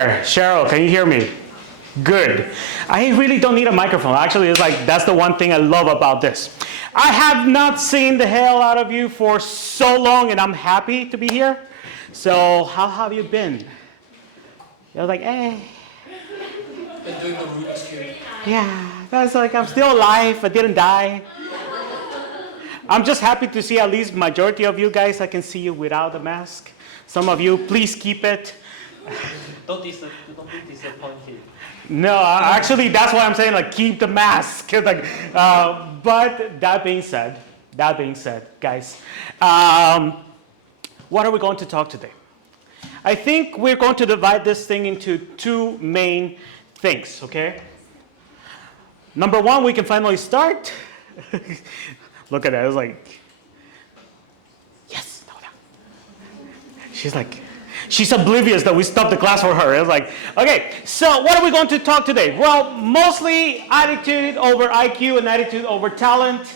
Cheryl, can you hear me? Good. I really don't need a microphone. Actually, it's like that's the one thing I love about this. I have not seen the hell out of you for so long, and I'm happy to be here. So, how have you been? I was like, eh. Been doing the Rubik's Cube. Yeah, that's like I'm still alive. I didn't die. I'm just happy to see at least majority of you guys. I can see you without the mask. Some of you, please keep it. Don't be disappointed. No, actually, that's why I'm saying like keep the mask. Like, but that being said, guys, what are we going to talk today? I think we're going to divide this thing into two main things. Okay. Number one, we can finally start. Look at that. It's like, yes. No. She's like. She's oblivious that we stopped the class for her. It's like, okay, so what are we going to talk today? Well, mostly attitude over IQ and attitude over talent,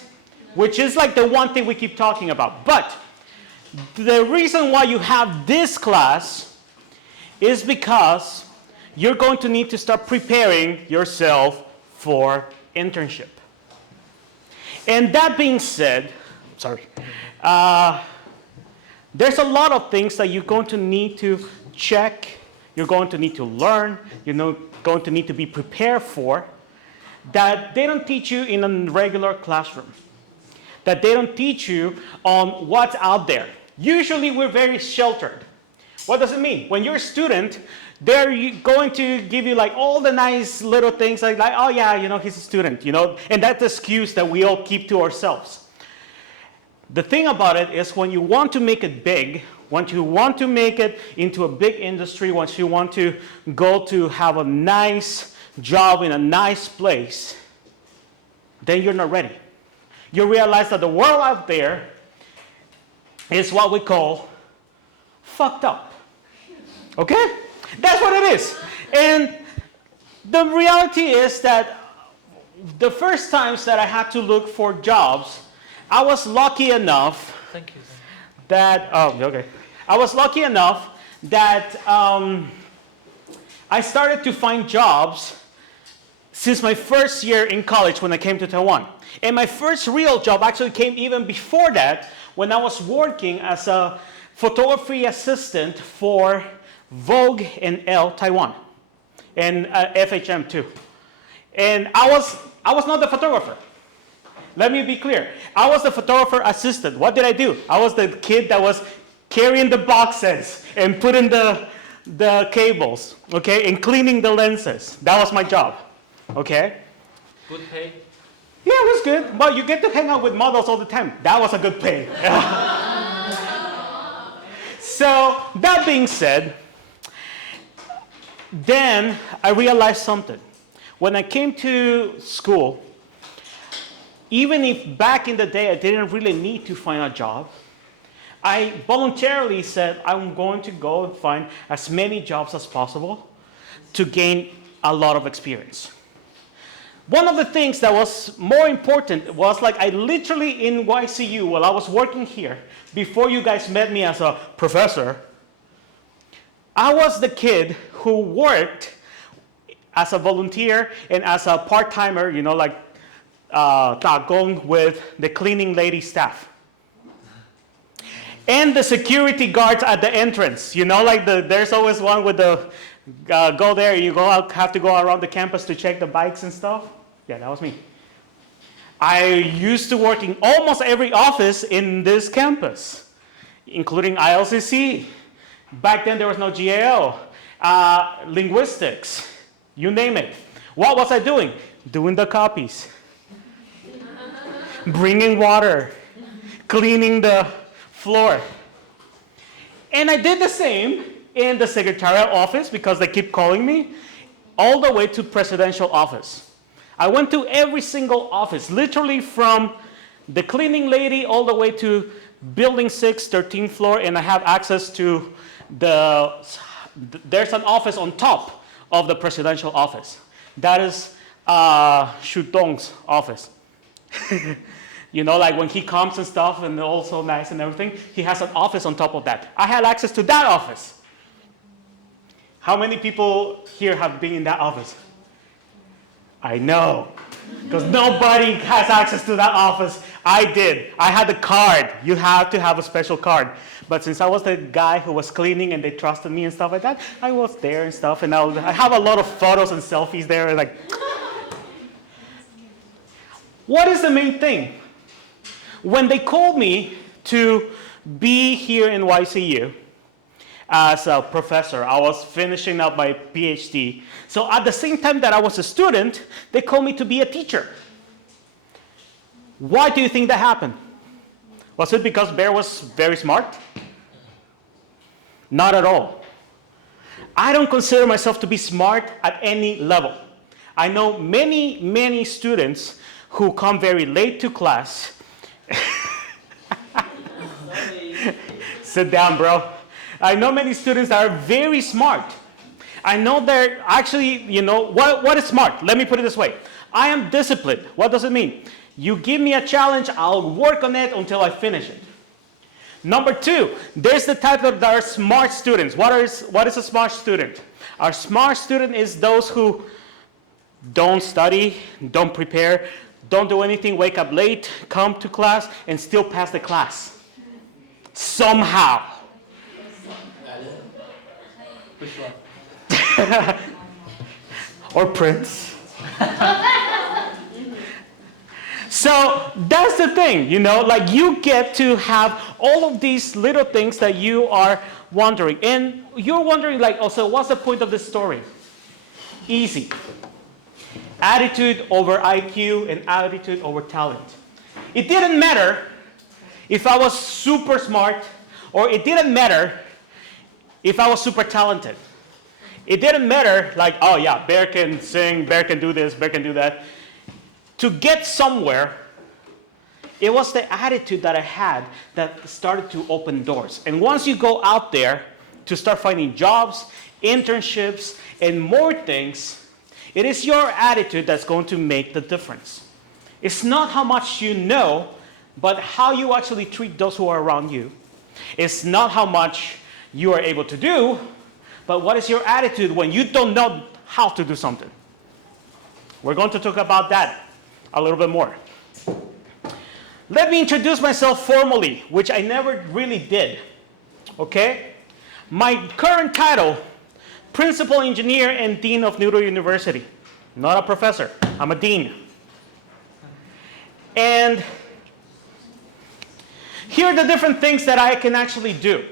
which is like the one thing we keep talking about. But the reason why you have this class is because you're going to need to start preparing yourself for internship. And that being said, there's a lot of things that you're going to need to check, you're going to need to learn, you're going to need to be prepared for, that they don't teach you in a regular classroom, that they don't teach you on what's out there. Usually we're very sheltered. What does it mean? When you're a student, they're going to give you like all the nice little things like oh yeah, he's a student, and that's the excuse that we all keep to ourselves. The thing about it is when you want to make it big, once you want to make it into a big industry, once you want to go to have a nice job in a nice place, then you're not ready. You realize that the world out there is what we call fucked up. Okay? That's what it is. And the reality is that the first times that I had to look for jobs, I was lucky enough that I was lucky enough that I started to find jobs since my first year in college when I came to Taiwan. And my first real job actually came even before that when I was working as a photography assistant for Vogue and Elle Taiwan and FHM too. And I was not the photographer. Let me be clear. I was the photographer assistant. What did I do? I was the kid that was carrying the boxes and putting the cables, okay, and cleaning the lenses. That was my job, okay? Good pay? Yeah, it was good. But you get to hang out with models all the time. That was a good pay. So, that being said, then I realized something. When I came to school, even if back in the day I didn't really need to find a job, I voluntarily said I'm going to go and find as many jobs as possible to gain a lot of experience. One of the things that was more important was like I literally in YCU, while I was working here, before you guys met me as a professor, I was the kid who worked as a volunteer and as a part-timer, tagong with the cleaning lady staff. And the security guards at the entrance. There's always one with the, go there, have to go around the campus to check the bikes and stuff. Yeah, that was me. I used to work in almost every office in this campus, including ILCC. Back then there was no GAO, linguistics, you name it. What was I doing? Doing the copies. Bringing water, cleaning the floor. And I did the same in the secretarial office because they keep calling me, all the way to presidential office. I went to every single office, literally from the cleaning lady all the way to building 6, 13th floor, and I have access to there's an office on top of the presidential office. That is Shu Dong's office. Like when he comes and stuff and all so nice and everything, he has an office on top of that. I had access to that office. How many people here have been in that office? I know, because nobody has access to that office. I did. I had the card. You have to have a special card. But since I was the guy who was cleaning and they trusted me and stuff like that, I was there and stuff. And I have a lot of photos and selfies there. Like, what is the main thing? When they called me to be here in YCU as a professor, I was finishing up my PhD. So at the same time that I was a student, they called me to be a teacher. Why do you think that happened? Was it because Bear was very smart? Not at all. I don't consider myself to be smart at any level. I know many, many students who come very late to class. Sit down, bro. I know many students that are very smart. I know they're actually, what is smart? Let me put it this way. I am disciplined. What does it mean? You give me a challenge, I'll work on it until I finish it. Number two, there's the type that are smart students. What is a smart student? A smart student is those who don't study, don't prepare, don't do anything, wake up late, come to class, and still pass the class. Somehow. Which one? Or Prince. So that's the thing, like you get to have all of these little things that you are wondering. And you're wondering, like, oh, so what's the point of this story? Easy. Attitude over IQ and attitude over talent. It didn't matter if I was super smart, or it didn't matter if I was super talented. It didn't matter, like, oh yeah, Bear can sing, Bear can do this, Bear can do that. To get somewhere, it was the attitude that I had that started to open doors. And once you go out there to start finding jobs, internships, and more things, it is your attitude that's going to make the difference. It's not how much you know, but how you actually treat those who are around you. It's not how much you are able to do, but what is your attitude when you don't know how to do something. We're going to talk about that a little bit more. Let me introduce myself formally, which I never really did. Okay? My current title, Principal Engineer and Dean of Noodle University. Not a professor, I'm a dean. And here are the different things that I can actually do.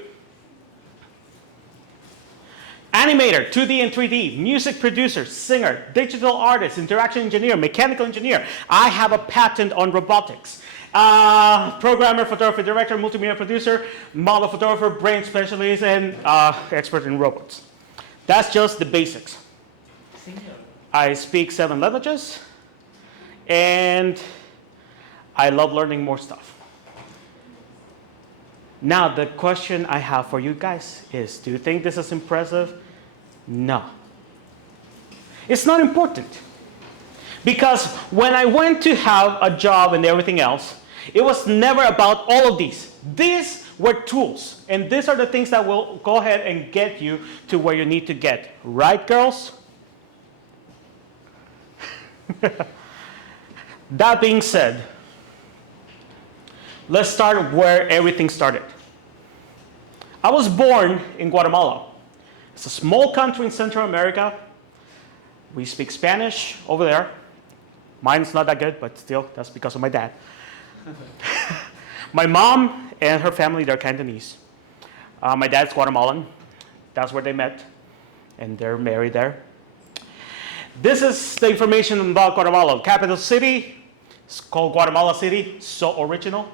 Animator, 2D and 3D, music producer, singer, digital artist, interaction engineer, mechanical engineer. I have a patent on robotics. Programmer, photographer, director, multimedia producer, model photographer, brain specialist, and expert in robots. That's just the basics. I speak 7 languages, and I love learning more stuff. Now, the question I have for you guys is, do you think this is impressive? No. It's not important. Because when I went to have a job and everything else, it was never about all of these. These were tools. And these are the things that will go ahead and get you to where you need to get. Right, girls? That being said, let's start where everything started. I was born in Guatemala. It's a small country in Central America. We speak Spanish over there. Mine's not that good, but still, that's because of my dad. My mom and her family, they're Cantonese. My dad's Guatemalan. That's where they met, and they're married there. This is the information about Guatemala. Capital city, it's called Guatemala City, so original.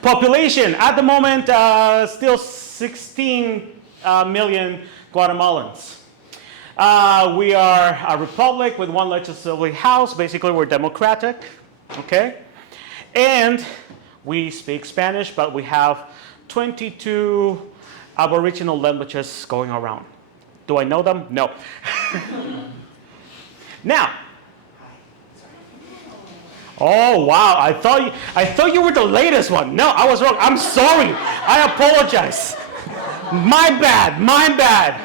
Population, at the moment, still 16 million Guatemalans. We are a republic with 1 legislative house. Basically, we're democratic, okay? And we speak Spanish, but we have 22 Aboriginal languages going around. Do I know them? No. Now, oh wow, I thought you were the latest one. No, I was wrong. I'm sorry. I apologize. My bad.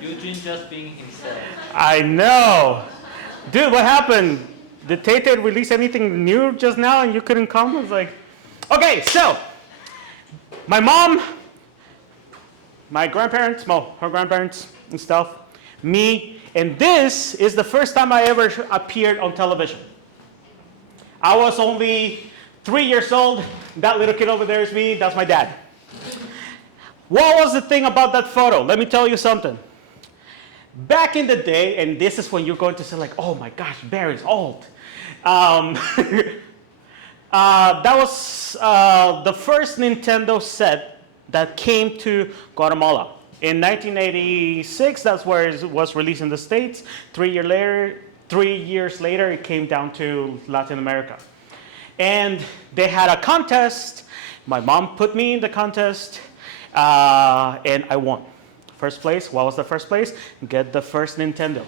Eugene just being himself. I know. Dude, what happened? Did Tay release anything new just now and you couldn't come? I was like, okay, so my mom, my grandparents, well, her grandparents and stuff, me, and this is the first time I ever appeared on television. I was only 3 years old. That little kid over there is me. That's my dad. What was the thing about that photo? Let me tell you something. Back in the day, and this is when you're going to say like, oh my gosh, Barry's old. That was the first Nintendo set that came to Guatemala. In 1986, that's where it was released in the States. 3 years later, it came down to Latin America. And they had a contest. My mom put me in the contest, and I won. First place. What was the first place? Get the first Nintendo.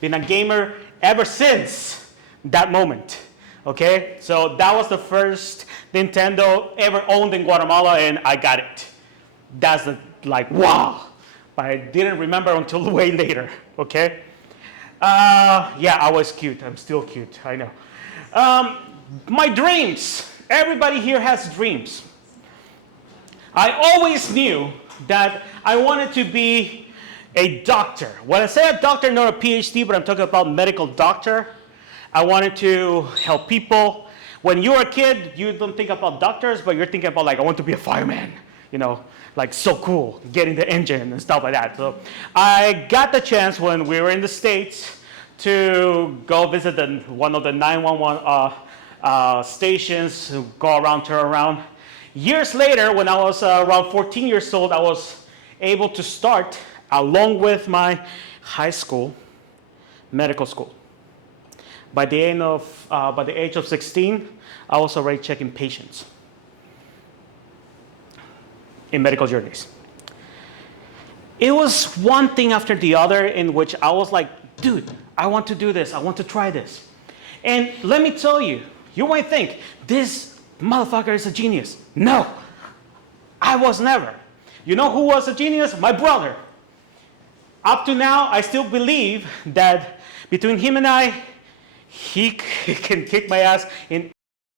Been a gamer ever since that moment. Okay? So that was the first Nintendo ever owned in Guatemala, and I got it. That's like, wow. But I didn't remember until way later. Okay? Yeah, I was cute. I'm still cute. I know. My dreams. Everybody here has dreams. I always knew that I wanted to be a doctor. When I say a doctor, not a PhD, but I'm talking about medical doctor. I wanted to help people. When you're a kid, you don't think about doctors, but you're thinking about like, I want to be a fireman, you know, like so cool, getting the engine and stuff like that. So I got the chance when we were in the States to go visit one of the 911 stations, go around, turn around. Years later, when I was around 14 years old, I was able to start, along with my high school, medical school. By the age of 16, I was already checking patients in medical journeys. It was one thing after the other in which I was like, dude, I want to do this. I want to try this. And let me tell you, you might think, this motherfucker is a genius. No, I was never. You know who was a genius? My brother. Up to now, I still believe that between him and I, he can kick my ass in